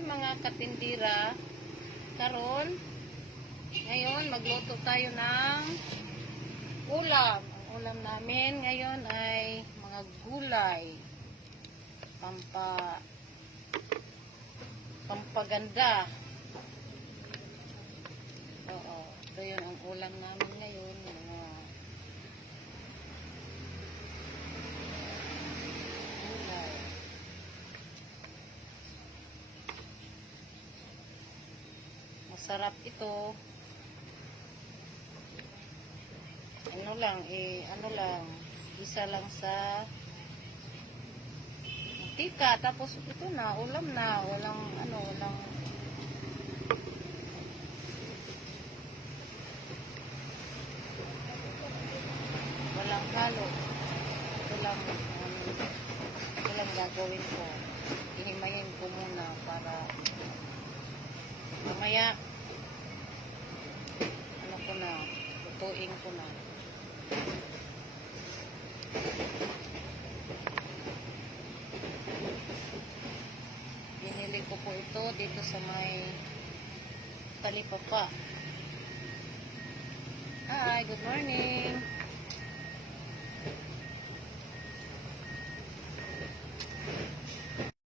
Hi mga katindira. Ngayon magluto tayo ng ulam. Ang ulam namin ngayon ay mga gulay. Pampaganda. Oo, ito yun ang ulam namin ngayon. Mga gulay. Masarap ito. Isa lang sa mantika, tapos ito na, ulam na, walang halo. Ito lang gagawin ko. Ihimayin ko muna para mamaya lutuin ko na. Binili ko po ito dito sa may Talipapa. Hi, good morning.